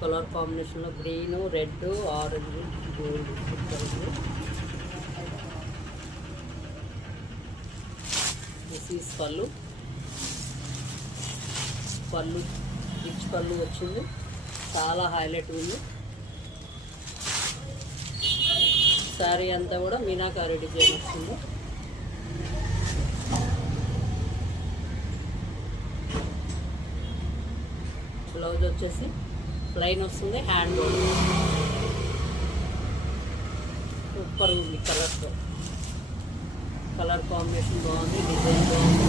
కలర్ కాంబినేషన్లో green, red, orange, gold. This is పళ్ళు. పళ్ళు రిచ్ పళ్ళు వచ్చింది, చాలా హైలైట్ ఉంది. శారీ అంతా కూడా మీనాకారి డిజైన్ వస్తుంది. బ్లౌజ్ వచ్చేసి ప్లెయిన్ వస్తుంది, హ్యాండ్ వర్క్. సూపర్ ఉంది కలర్తో. కలర్ కాంబినేషన్ బాగుంది, డిజైన్ బాగుంది.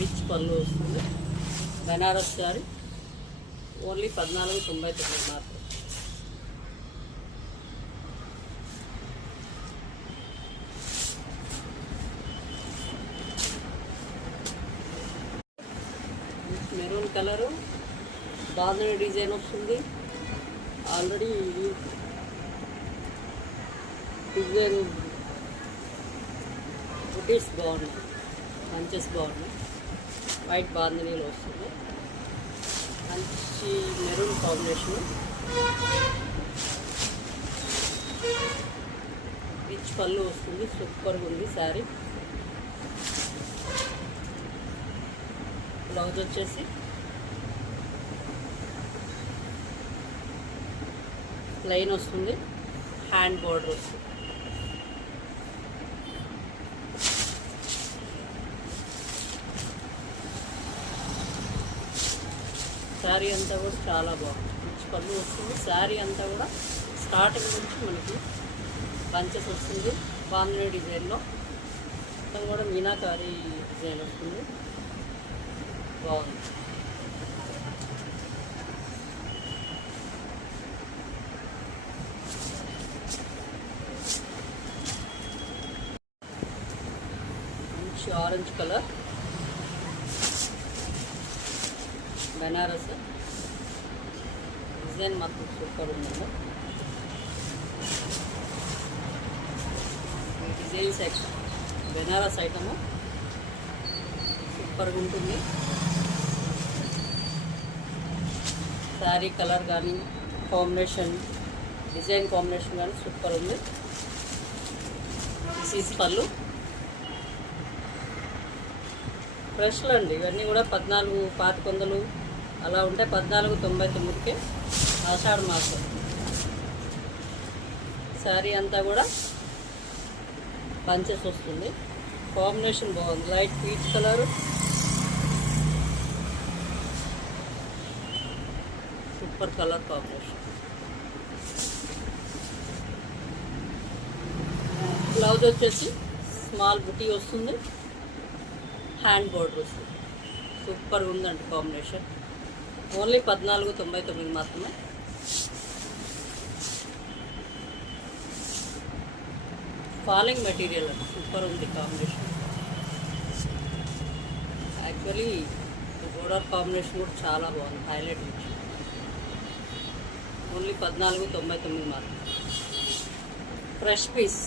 రిచ్ పళ్ళు వస్తుంది. బెనారస్ శారీ ఓన్లీ 1499 మాత్రం. మెరూన్ కలరు బాంధని డిజైన్ వస్తుంది. ఆల్రెడీ డిజైన్ బుటీస్ బాగున్నాయి, మంచెస్ బాగున్నాయి. వైట్ బాంధనీలో వస్తుంది. మంచి మెరూన్ కాంబినేషన్. రిచ్ పళ్ళు వస్తుంది, సూపర్గా ఉంది శారీ. బ్లౌజ్ వచ్చేసి ప్లెయిన్ వస్తుంది, హ్యాండ్ బోర్డర్ వస్తుంది. శారీ అంతా కూడా చాలా బాగుంది. రిచ్ పళ్ళు వస్తుంది. శారీ అంతా కూడా స్టార్టింగ్ నుంచి మనకి బంచెస్ వస్తుంది. బాంధనీ డిజైన్లో మొత్తం కూడా మీనాకారి డిజైన్ వస్తుంది. బాగుంది. మంచి ఆరెంజ్ కలర్ బెనారస్ డిజైన్ మాత్రం సూపర్ ఉందండి. ఈ డిజైన్స్ బెనారస్ ఐటము సూపర్గా ఉంటుంది. శారీ కలర్ కానీ కాంబినేషన్, డిజైన్ కాంబినేషన్ కానీ సూపర్ ఉంది. దిస్ ఈజ్ పళ్ళు. ఫ్రెష్లు అండి ఇవన్నీ కూడా 14,500 అలా ఉంటాయి. 1499కే ఆషాఢ మాసం. శారీ అంతా కూడా పంచెస్ వస్తుంది. కాంబినేషన్ బాగుంది. Light peach colour, super colour combination. Blouse వచ్చేసి స్మాల్ బుటీ వస్తుంది, హ్యాండ్ బోర్డర్ వస్తుంది. సూపర్ ఉందండి కాంబినేషన్. ఓన్లీ 1499 మాత్రమే. ఫాలింగ్ మెటీరియల్ అండి, సూపర్ ఉంది కాంబినేషన్. యాక్చువల్లీ బోర్డర్ కాంబినేషన్ కూడా చాలా బాగుంది, హైలైట్ ఉంది. ఓన్లీ 1499 మాత్రం. Fresh piece.